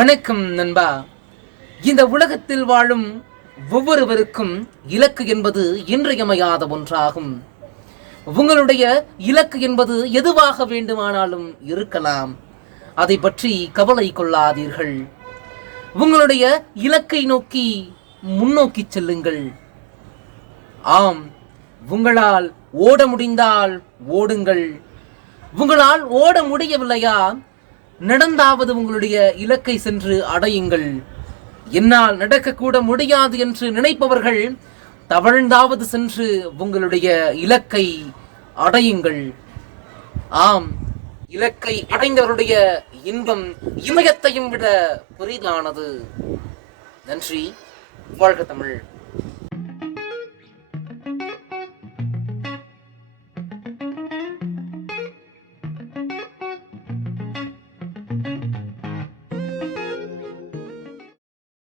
வணக்கம் நண்பா. இந்த உலகத்தில் வாழும் ஒவ்வொருவருக்கும் இலக்கு என்பது இன்றியமையாத ஒன்றாகும். உங்களுடைய இலக்கு என்பது எதுவாக வேண்டுமானாலும் இருக்கலாம். அதை பற்றி கவலை கொள்ளாதீர்கள். உங்களுடைய இலக்கை நோக்கி முன்னோக்கி செல்லுங்கள். ஆம், உங்களால் ஓட முடிந்தால் ஓடுங்கள். உங்களால் ஓட முடியவில்லையா, நடந்தாவது உங்களுடைய இலக்கை சென்று அடையுங்கள். என்னால் நடக்கக்கூட முடியாது என்று நினைப்பவர்கள் தவழ்ந்தாவது சென்று உங்களுடைய இலக்கை அடையுங்கள். ஆம், இலக்கை அடைந்தவருடைய இன்பம் இமயத்தையும் விட பெரிதானது. நன்றி. வாழ்க தமிழ்.